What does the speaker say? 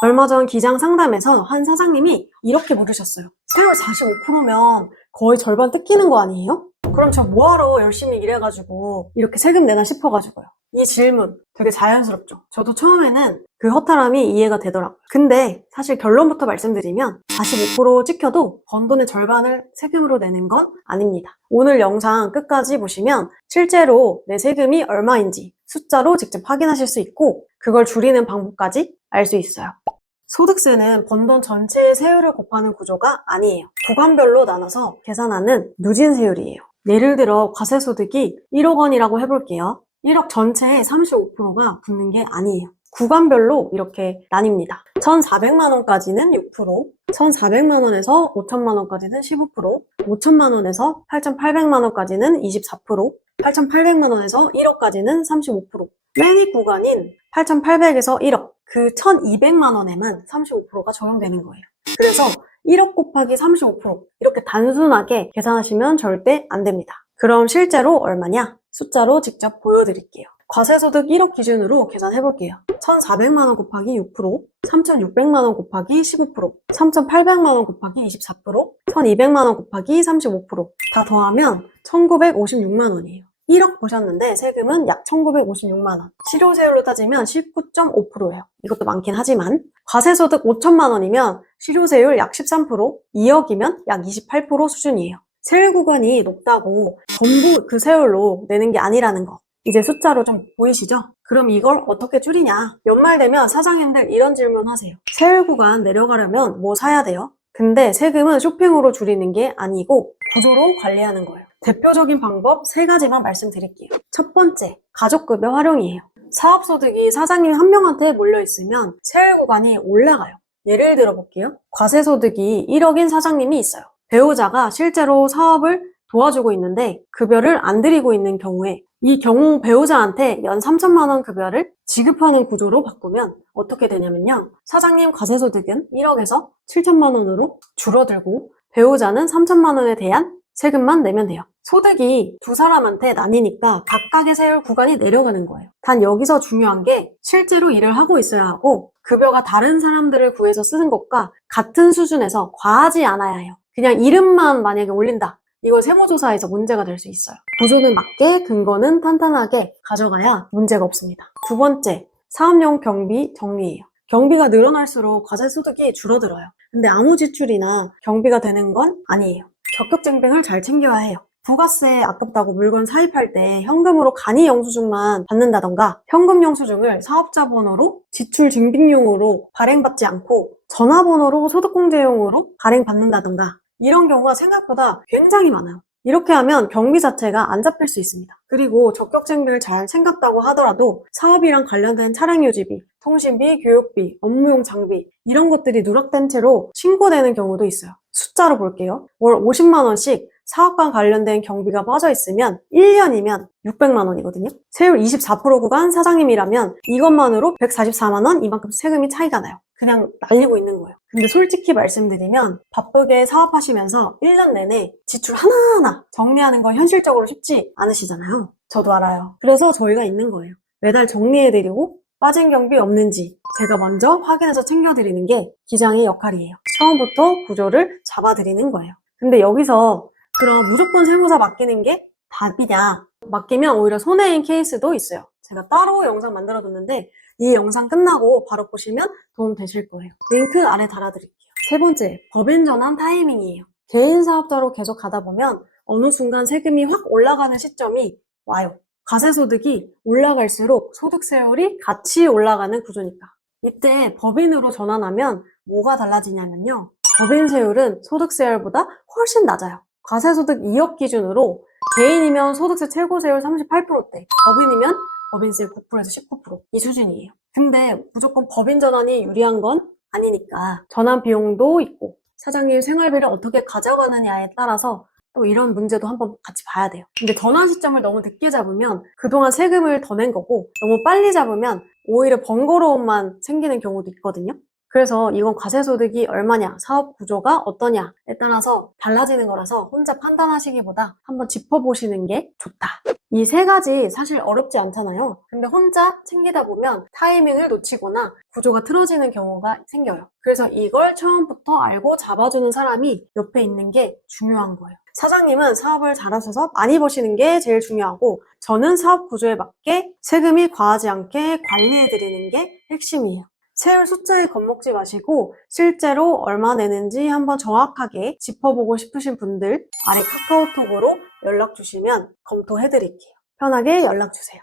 얼마 전 기장 상담에서 한 사장님이 이렇게 물으셨어요. 세율 45%면 거의 절반 뜯기는 거 아니에요? 그럼 저 뭐하러 열심히 일해가지고 이렇게 세금 내나 싶어가지고요. 이 질문 되게 자연스럽죠. 저도 처음에는 그 허탈함이 이해가 되더라고요. 근데 사실 결론부터 말씀드리면 45% 찍혀도 번 돈의 절반을 세금으로 내는 건 아닙니다. 오늘 영상 끝까지 보시면 실제로 내 세금이 얼마인지 숫자로 직접 확인하실 수 있고 그걸 줄이는 방법까지 알 수 있어요. 소득세는 번 돈 전체의 세율을 곱하는 구조가 아니에요. 구간별로 나눠서 계산하는 누진세율이에요. 예를 들어 과세소득이 1억 원이라고 해볼게요. 1억 전체의 35%가 붙는 게 아니에요. 구간별로 이렇게 나뉩니다. 1,400만 원까지는 6%, 1,400만 원에서 5천만 원까지는 15%, 5천만 원에서 8,800만 원까지는 24%, 8,800만 원에서 1억까지는 35%. 맨 위 구간인 8,800에서 1억, 그 1,200만 원에만 35%가 적용되는 거예요. 그래서 1억 곱하기 35% 이렇게 단순하게 계산하시면 절대 안 됩니다. 그럼 실제로 얼마냐? 숫자로 직접 보여드릴게요. 과세소득 1억 기준으로 계산해볼게요. 1,400만 원 곱하기 6%, 3,600만 원 곱하기 15%, 3,800만 원 곱하기 24%, 1,200만 원 곱하기 35%. 다 더하면 1,956만 원이에요. 1억 보셨는데 세금은 약 1,956만 원. 실효세율로 따지면 19.5%예요. 이것도 많긴 하지만 과세소득 5천만 원이면 실효세율 약 13%, 2억이면 약 28% 수준이에요. 세율 구간이 높다고 전부 그 세율로 내는 게 아니라는 거. 이제 숫자로 좀 보이시죠? 그럼 이걸 어떻게 줄이냐? 연말 되면 사장님들 이런 질문 하세요. 세율 구간 내려가려면 뭐 사야 돼요? 근데 세금은 쇼핑으로 줄이는 게 아니고 구조로 관리하는 거예요. 대표적인 방법 3가지만 말씀드릴게요. 첫 번째, 가족급여 활용이에요. 사업소득이 사장님 한 명한테 몰려있으면 세율 구간이 올라가요. 예를 들어 볼게요. 과세소득이 1억인 사장님이 있어요. 배우자가 실제로 사업을 도와주고 있는데 급여를 안 드리고 있는 경우에 이 경우 배우자한테 연 3천만 원 급여를 지급하는 구조로 바꾸면 어떻게 되냐면요. 사장님 과세소득은 1억에서 7천만 원으로 줄어들고 배우자는 3천만 원에 대한 세금만 내면 돼요. 소득이 두 사람한테 나뉘니까 각각의 세율 구간이 내려가는 거예요. 단 여기서 중요한 게 실제로 일을 하고 있어야 하고 급여가 다른 사람들을 구해서 쓰는 것과 같은 수준에서 과하지 않아야 해요. 그냥 이름만 만약에 올린다. 이거 세무조사에서 문제가 될 수 있어요. 구조는 맞게 근거는 탄탄하게 가져가야 문제가 없습니다. 두 번째, 사업용 경비 정리예요. 경비가 늘어날수록 과세소득이 줄어들어요. 근데 아무 지출이나 경비가 되는 건 아니에요. 적격쟁빙을 잘 챙겨야 해요. 부가세 아깝다고 물건 사입할 때 현금으로 간이 영수증만 받는다던가 현금 영수증을 사업자 번호로 지출 증빙용으로 발행받지 않고 전화번호로 소득공제용으로 발행받는다던가 이런 경우가 생각보다 굉장히 많아요. 이렇게 하면 경비 자체가 안 잡힐 수 있습니다. 그리고 적격쟁빙을 잘 챙겼다고 하더라도 사업이랑 관련된 차량 유지비, 통신비, 교육비, 업무용 장비 이런 것들이 누락된 채로 신고되는 경우도 있어요. 숫자로 볼게요. 월 50만 원씩 사업과 관련된 경비가 빠져 있으면 1년이면 600만 원이거든요. 세율 24% 구간 사장님이라면 이것만으로 144만 원 이만큼 세금이 차이가 나요. 그냥 날리고 있는 거예요. 근데 솔직히 말씀드리면 바쁘게 사업하시면서 1년 내내 지출 하나하나 정리하는 건 현실적으로 쉽지 않으시잖아요. 저도 알아요. 그래서 저희가 있는 거예요. 매달 정리해드리고 빠진 경비 없는지 제가 먼저 확인해서 챙겨드리는 게 기장의 역할이에요. 처음부터 구조를 잡아드리는 거예요. 근데 여기서 그럼 무조건 세무사 맡기는 게 답이냐? 맡기면 오히려 손해인 케이스도 있어요. 제가 따로 영상 만들어뒀는데 이 영상 끝나고 바로 보시면 도움 되실 거예요. 링크 아래 달아드릴게요. 세 번째, 법인 전환 타이밍이에요. 개인 사업자로 계속 가다 보면 어느 순간 세금이 확 올라가는 시점이 와요. 과세소득이 올라갈수록 소득세율이 같이 올라가는 구조니까. 이때 법인으로 전환하면 뭐가 달라지냐면요. 법인세율은 소득세율보다 훨씬 낮아요. 과세소득 2억 기준으로 개인이면 소득세 최고세율 38%대, 법인이면 법인세 9%에서 19%, 이 수준이에요. 근데 무조건 법인 전환이 유리한 건 아니니까 전환 비용도 있고 사장님 생활비를 어떻게 가져가느냐에 따라서 또 이런 문제도 한번 같이 봐야 돼요. 근데 전환 시점을 너무 늦게 잡으면 그동안 세금을 더 낸 거고 너무 빨리 잡으면 오히려 번거로움만 생기는 경우도 있거든요. 그래서 이건 과세소득이 얼마냐, 사업 구조가 어떠냐에 따라서 달라지는 거라서 혼자 판단하시기보다 한번 짚어보시는 게 좋다. 이 세 가지 사실 어렵지 않잖아요. 근데 혼자 챙기다 보면 타이밍을 놓치거나 구조가 틀어지는 경우가 생겨요. 그래서 이걸 처음부터 알고 잡아주는 사람이 옆에 있는 게 중요한 거예요. 사장님은 사업을 잘하셔서 많이 버시는 게 제일 중요하고, 저는 사업 구조에 맞게 세금이 과하지 않게 관리해드리는 게 핵심이에요. 세율 숫자에 겁먹지 마시고 실제로 얼마 내는지 한번 정확하게 짚어보고 싶으신 분들 아래 카카오톡으로 연락 주시면 검토해드릴게요. 편하게 연락 주세요.